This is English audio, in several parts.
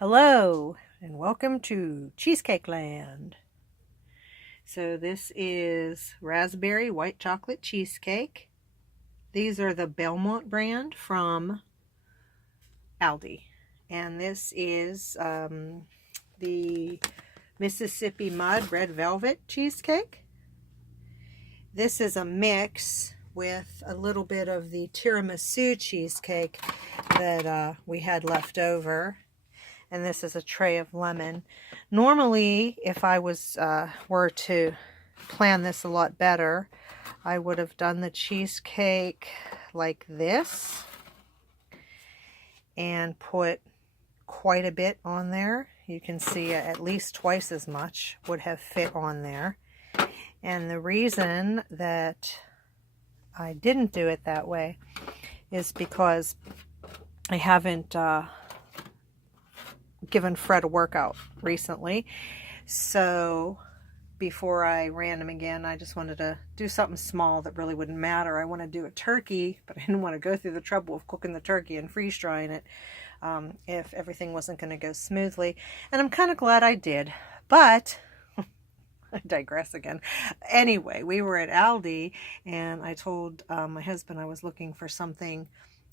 Hello and welcome to Cheesecake Land. So this is raspberry white chocolate cheesecake. These are the Belmont brand from Aldi. And this is the Mississippi Mud red velvet cheesecake. This is a mix with a little bit of the tiramisu cheesecake that we had left over. And this is a tray of lemon. Normally, if I were to plan this a lot better, I would have done the cheesecake like this and put quite a bit on there. You can see at least twice as much would have fit on there. And the reason that I didn't do it that way is because I haven't given Fred a workout recently, so before I ran him again, I just wanted to do something small that really wouldn't matter. I want to do a turkey, but I didn't want to go through the trouble of cooking the turkey and freeze drying it if everything wasn't going to go smoothly, and I'm kind of glad I did, but I digress again. Anyway, we were at Aldi, and I told my husband I was looking for something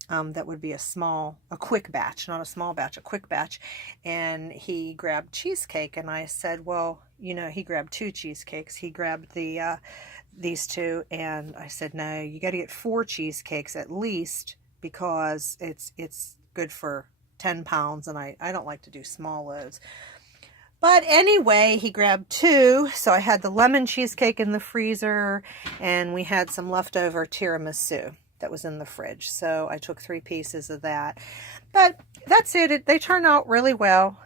that would be a quick batch, not a small batch, a quick batch. And he grabbed cheesecake, and I said, well, you know, he grabbed two cheesecakes. He grabbed these two, and I said, no, you got to get 4 cheesecakes at least, because it's good for 10 pounds, and I don't like to do small loads. But anyway, he grabbed 2, so I had the lemon cheesecake in the freezer, and we had some leftover tiramisu that was in the fridge. So I took 3 pieces of that. But that's it. They turned out really well.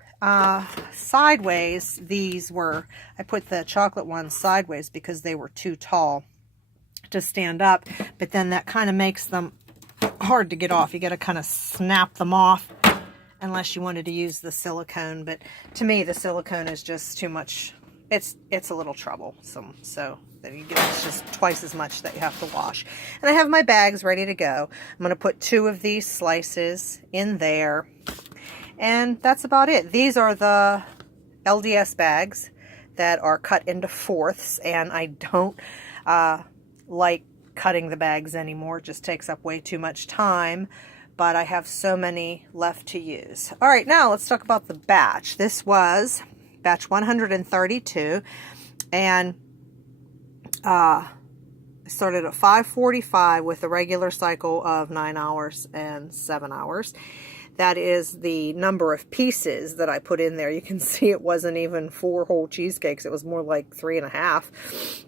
Sideways, I put the chocolate ones sideways because they were too tall to stand up. But then that kind of makes them hard to get off. You got to kind of snap them off unless you wanted to use the silicone. But to me, the silicone is just too much. It's a little trouble. So it's just twice as much that you have to wash. And I have my bags ready to go. I'm going to put 2 of these slices in there. And that's about it. These are the LDS bags that are cut into 4ths. And I don't like cutting the bags anymore. It just takes up way too much time. But I have so many left to use. All right, now let's talk about the batch. This was batch 132. And started at 5:45 with a regular cycle of 9 hours and 7 hours. That is the number of pieces that I put in there. You can see it wasn't even 4 whole cheesecakes. It was more like 3.5.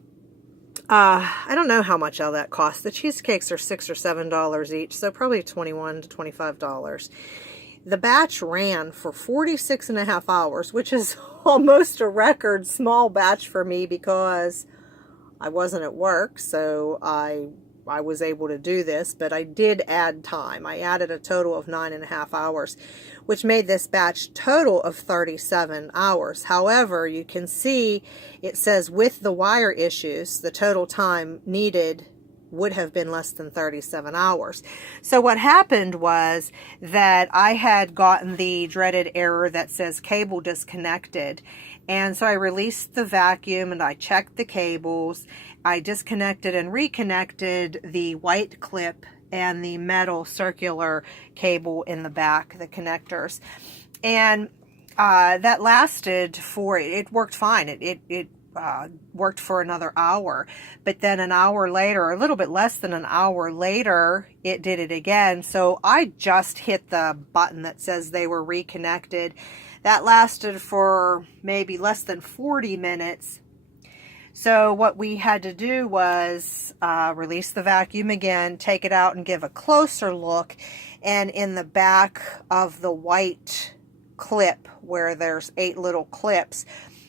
I don't know how much all that cost. The cheesecakes are $6 or $7 each, so probably $21 to $25. The batch ran for 46.5 hours, which is almost a record small batch for me because I wasn't at work, so I was able to do this, but I did add time. I added a total of 9.5 hours, which made this batch total of 37 hours. However, you can see it says with the wire issues, the total time needed would have been less than 37 hours. So what happened was that I had gotten the dreaded error that says cable disconnected. And so I released the vacuum and I checked the cables. I disconnected and reconnected the white clip and the metal circular cable in the back, the connectors. And that lasted it worked fine. It worked for another hour, but then an hour later, a little bit less than an hour later, it did it again. So I just hit the button that says they were reconnected. That lasted for maybe less than 40 minutes. So what we had to do was release the vacuum again, take it out and give a closer look. And in the back of the white clip where there's 8 little clips,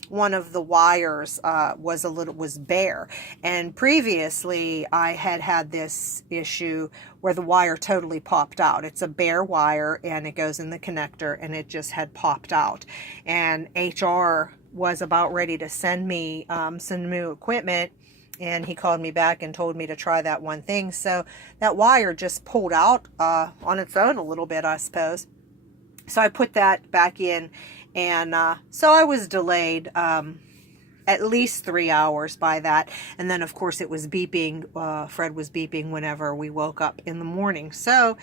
one of the wires was bare. And previously I had this issue where the wire totally popped out. It's a bare wire and it goes in the connector and it just had popped out. And HR was about ready to send me some new equipment, and he called me back and told me to try that one thing. So that wire just pulled out on its own a little bit, I suppose. So I put that back in, and so I was delayed at least 3 hours by that. And then, of course, it was beeping. Fred was beeping whenever we woke up in the morning. So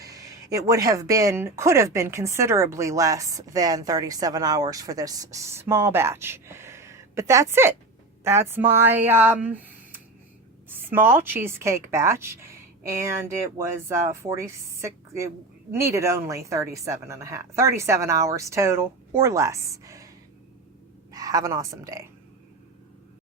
it could have been considerably less than 37 hours for this small batch. But that's it. That's my small cheesecake batch. And it was 46, it needed only 37 hours total or less. Have an awesome day.